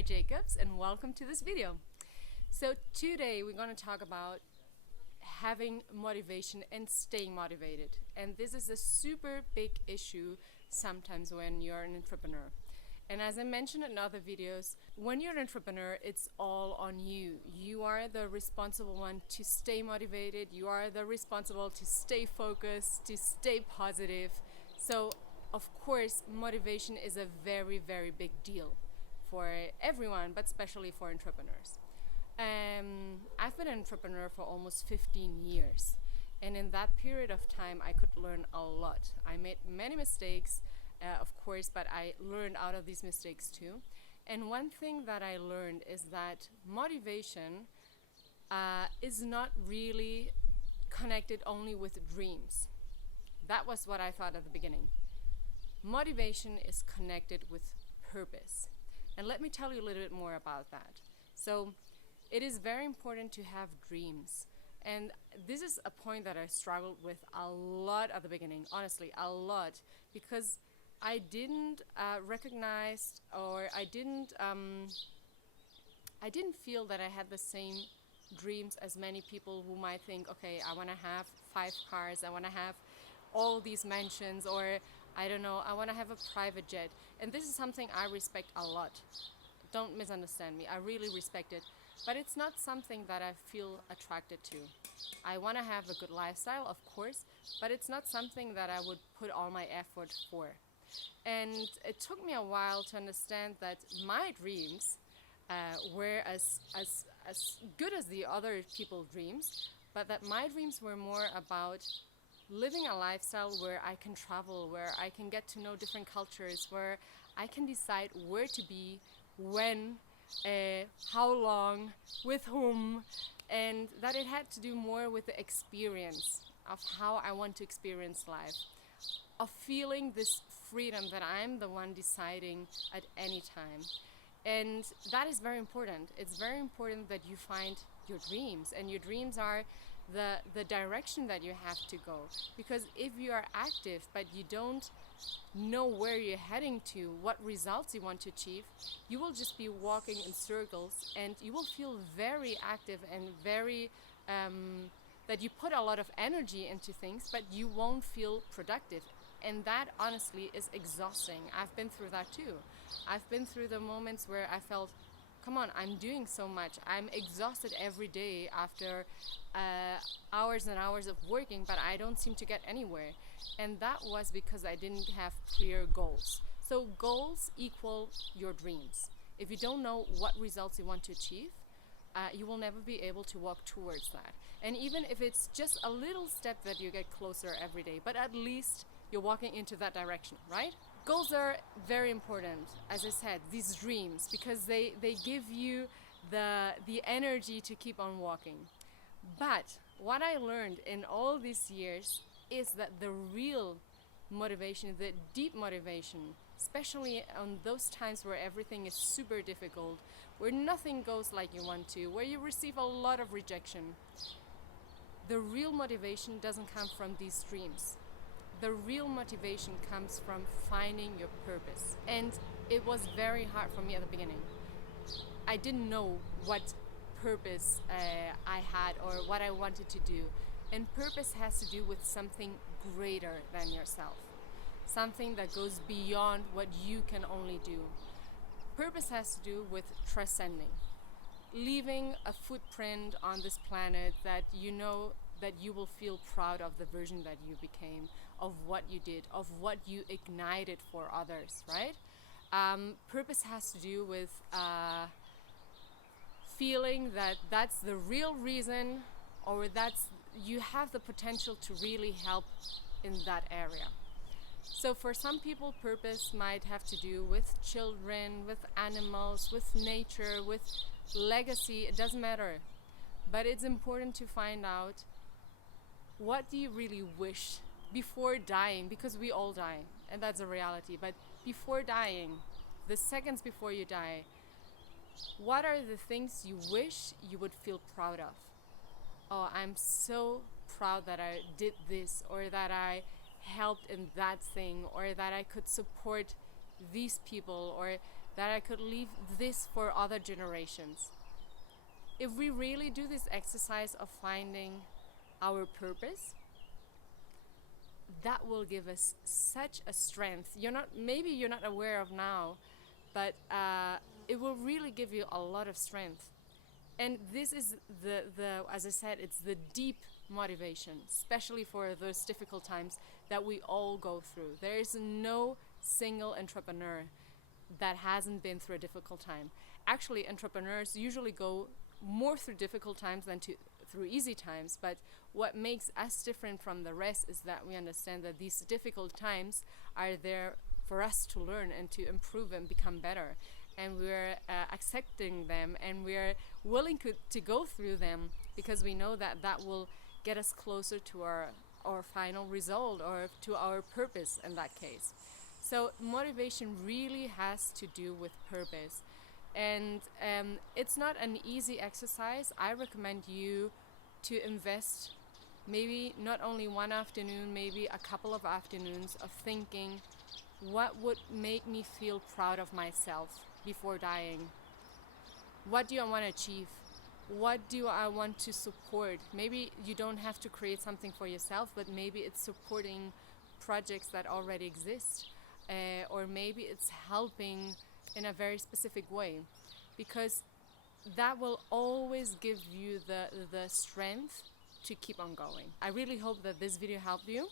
Sarai Jacobs and welcome to this video. So today we're going to talk about having motivation and staying motivated. And this is a super big issue sometimes when you're an entrepreneur. And as I mentioned in other videos, when you're an entrepreneur, it's all on you. You are the responsible one to stay motivated. You are the responsible to stay focused, to stay positive. So of course, motivation is a very, very big deal for everyone, but especially for entrepreneurs. I've been an entrepreneur for almost 15 years. And in that period of time, I could learn a lot. I made many mistakes, of course, but I learned out of these mistakes too. And one thing that I learned is that motivation is not really connected only with dreams. That was what I thought at the beginning. Motivation is connected with purpose. And let me tell you a little bit more about that. So it is very important to have dreams. And this is a point that I struggled with a lot at the beginning, honestly, a lot, because I didn't recognize, or I didn't feel that I had the same dreams as many people who might think, okay, I want to have 5 cars, I want to have all these mansions, or I don't know, I want to have a private jet. And this is something I respect a lot. Don't misunderstand me, I really respect it. But it's not something that I feel attracted to. I want to have a good lifestyle, of course, but it's not something that I would put all my effort for. And it took me a while to understand that my dreams were as good as the other people's dreams, but that my dreams were more about living a lifestyle where I can travel, where I can get to know different cultures, where I can decide where to be, when, how long, with whom, and that it had to do more with the experience of how I want to experience life, of feeling this freedom that I'm the one deciding at any time. And that is very important. It's very important that you find your dreams, and your dreams are the direction that you have to go. Because if you are active but you don't know where you're heading to, what results you want to achieve, you will just be walking in circles, and you will feel very active and very that you put a lot of energy into things, but you won't feel productive. And that honestly is exhausting. I've been through that too. I've been through the moments where I felt, come on, I'm doing so much. I'm exhausted every day after hours and hours of working, but I don't seem to get anywhere. And that was because I didn't have clear goals. So goals equal your dreams. If you don't know what results you want to achieve, you will never be able to walk towards that. And even if it's just a little step that you get closer every day, but at least you're walking into that direction, right? Goals are very important, as I said, these dreams, because they give you the energy to keep on walking. But what I learned in all these years is that the real motivation, the deep motivation, especially on those times where everything is super difficult, where nothing goes like you want to, where you receive a lot of rejection, the real motivation doesn't come from these dreams. The real motivation comes from finding your purpose. And it was very hard for me at the beginning. I didn't know what purpose I had or what I wanted to do. And purpose has to do with something greater than yourself. Something that goes beyond what you can only do. Purpose has to do with transcending. Leaving a footprint on this planet that you know that you will feel proud of the version that you became, of what you did, of what you ignited for others, right? Purpose has to do with feeling that that's the real reason, or that's you have the potential to really help in that area. So for some people, purpose might have to do with children, with animals, with nature, with legacy. It doesn't matter. But it's important to find out, what do you really wish before dying? Because we all die, and that's a reality. But before dying, the seconds before you die, what are the things you wish you would feel proud of? Oh, I'm so proud that I did this, or that I helped in that thing, or that I could support these people, or that I could leave this for other generations. If we really do this exercise of finding our purpose, that will give us such a strength. Maybe you're not aware of now, but it will really give you a lot of strength. And this is the as I said, it's the deep motivation, especially for those difficult times that we all go through. There is no single entrepreneur that hasn't been through a difficult time. Actually, entrepreneurs usually go more through difficult times than through easy times. But what makes us different from the rest is that we understand that these difficult times are there for us to learn and to improve and become better. And we're accepting them, and we're willing to go through them, because we know that that will get us closer to our final result, or to our purpose in that case. So motivation really has to do with purpose. And it's not an easy exercise. I recommend you to invest maybe not only one afternoon, maybe a couple of afternoons of thinking, what would make me feel proud of myself before dying? What do I want to achieve? What do I want to support? Maybe you don't have to create something for yourself, but maybe it's supporting projects that already exist, or maybe it's helping in a very specific way, because that will always give you the strength to keep on going. I really hope that this video helped you.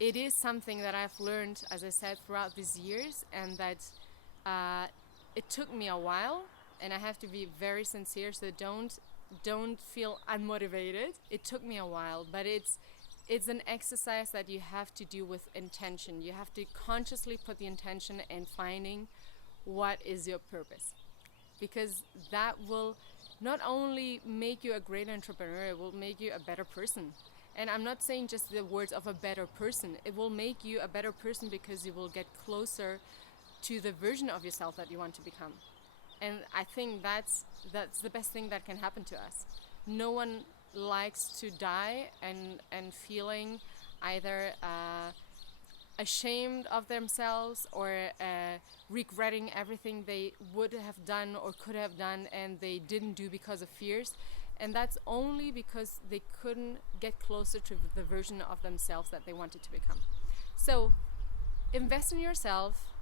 It is something that I've learned, as I said, throughout these years, and that it took me a while, and I have to be very sincere, so don't feel unmotivated. It took me a while, but it's an exercise that you have to do with intention. You have to consciously put the intention in finding what is your purpose, because that will not only make you a great entrepreneur, it will make you a better person. And I'm not saying just the words of a better person. It will make you a better person because you will get closer to the version of yourself that you want to become. And I think that's the best thing that can happen to us. No one likes to die and feeling either ashamed of themselves, or regretting everything they would have done or could have done and they didn't do because of fears. And that's only because they couldn't get closer to the version of themselves that they wanted to become. So invest in yourself,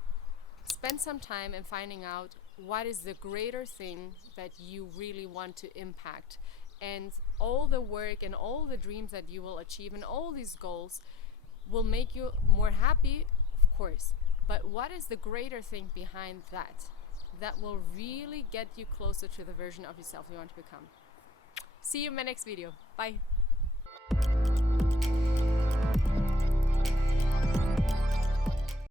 spend some time in finding out what is the greater thing that you really want to impact. And all the work and all the dreams that you will achieve and all these goals will make you more happy, of course. But what is the greater thing behind that will really get you closer to the version of yourself you want to become? See you in my next video. Bye.